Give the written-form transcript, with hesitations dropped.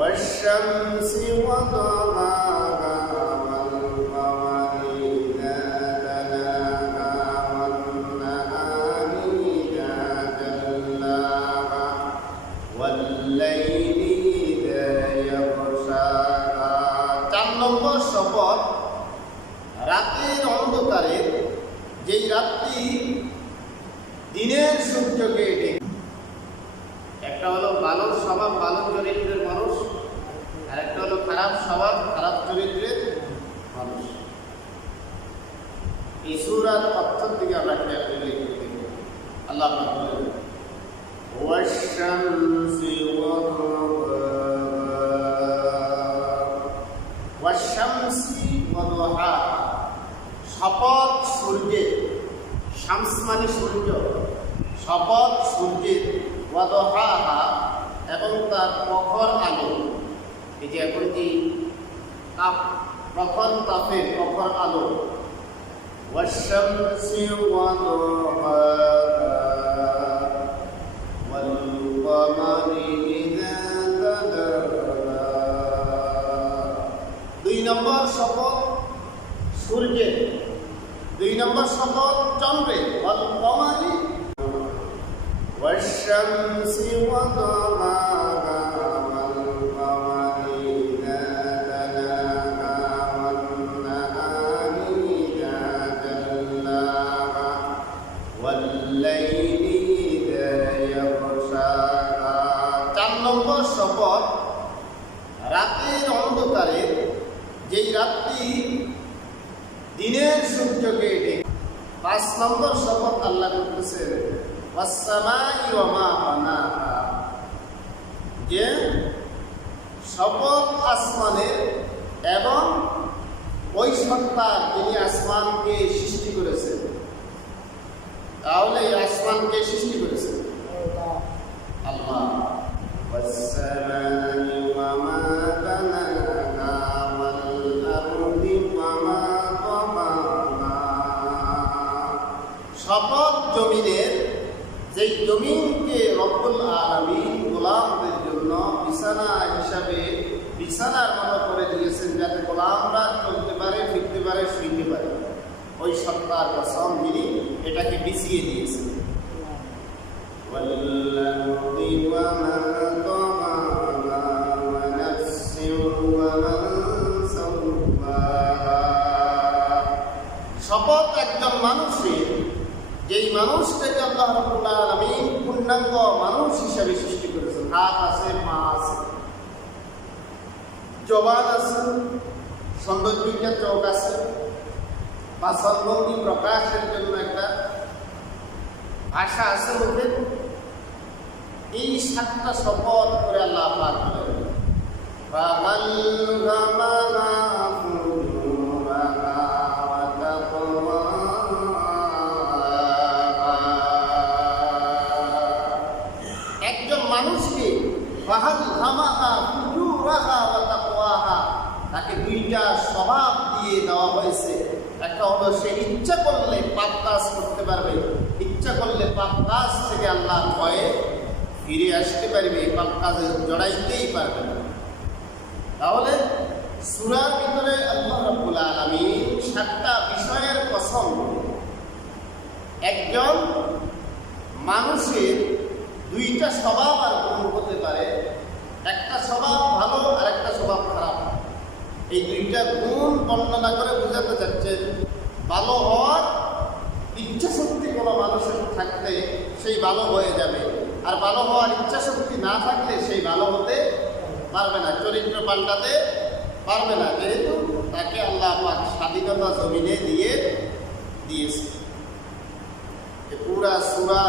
والشمس وضحاها والقمر إذا تلاها والنهار إذا جلاها والليل إذا يغشاها। 4 নম্বর শপথ, রাতের অন্ধকারে যেই রাত্রি দিনের সূর্যকে ঢেকে। একটা হলো ভালো স্বভাব ভালো চরিত্রের মানুষ, আর একটা হলো খারাপ স্বভাব খারাপ চরিত্রের মানুষ। এই সূরার অর্থের দিকে আমরা খেয়াল করলে আল্লাহ বলেন ওয়াশ-শামসি ওয়া দুহা, শপথ সূর্যের, শামস মানে সূর্য, শপথ সূর্যের, ওয়া দুহাহা এবং তার প্রখর আলো। এই যে এখন যে তাপ, প্রখর তাপের প্রখর আলো। ওয়াশ-শামসি ওয়া দুহাহা ওয়াল কমারি ইযা তালাহা। 2 নম্বর শপথ সূর্যের, 2 নম্বর শপথ চন্দ্রের। ওয়াল কমারি ওয়াশ-শামসি ওয়া দুহাহা ওয়াল কমারি ইযা তালাহা ওয়ান নাহারি ইযা জাল্লাহা ওয়াল লাইলি ইযা ইয়াগশাহা। 4 নম্বর শপথ, রাতের অন্ধকারে যেই রাত্রি দিনের সূর্যকে ঢেকে। 5 নম্বর শপথ আল্লাহ করতেছেন ওয়াস-সামাই ওয়া মা বানাহা, যে শপথ আসমানের এবং ওই সত্তা যিনি আসমানকে সৃষ্টি করেছেন। তাহলে এই আসমানকে সৃষ্টি করেছেন আল্লাহ। ওয়াস-সামাই ওয়া মা বানাহা ওয়াল আরদি ওয়া মা তাহাহা, শপথ জমিনের, যেই জমিনকে রব্বুল আলামিন গোলামদের জন্য বিছানা হিসাবে বিছানার মতো করে দিয়েছেন, যাতে গোলামরা চলতে পারে, ফিরতে পারে, শুইতে পারে। ওই সত্তার কসম যিনি এটাকে বিছিয়ে দিয়েছেন। ওয়াল আরদি ওয়া মা তাহাহা ওয়া নাফসিন ওয়া মা সাওয়াহা, শপথ একজন মানুষের, যেই মানুষটাকে আল্লাহ রাব্বুল আলামিন পূর্ণাঙ্গ মানুষ হিসাবে সৃষ্টি করেছেন। হাত আছে, পা আছে, জবান আছে, সৌন্দর্যটা চোখ আছে, বাসভঙ্গি প্রকাশের জন্য একটা ভাষা আছে মুখে। এই 7টা শপথ করে আল্লাহ পাক বলেন ফাআলহামাহা ফুজুরাহা ওয়া তাকওয়াহা। একজন মানুষকে ফাআলহামাহা ফুজুরাহা ওয়া তাকওয়াহা, তাকে 2টা স্বভাব দিয়ে দেওয়া হয়েছে। একটা হলো সে ইচ্ছা করলে পাপ কাজ করতে পারবে, ইচ্ছা করলে পাপ কাজ থেকে আল্লাহর ভয়ে ফিরে আসতে পারবে, পাপ কাজে জড়াইতেই পারবে না। তাহলে সূরার ভিতরে আল্লাহ রাব্বুল আলামিন 7টা বিষয়ের কসম। একজন মানুষের 2টা স্বভাব আর গুণ হতে পারে, একটা স্বভাব ভালো আর একটা স্বভাব খারাপ। এই 2টা গুণ বর্ণনা করে বোঝাতে চাচ্ছেন ভালো হওয়ার ইচ্ছা শক্তি কোনো মানুষের থাকলে সেই ভালো হয়ে যাবে, আর ভালো হওয়ার ইচ্ছা শক্তি না থাকলে সেই ভালো হতে পারবে না, চরিত্র পাল্টাতে পারবে না, যেহেতু তাকে আল্লাহ পাক স্বাধীনতা জমিনে দিয়েছে। পুরা সূরা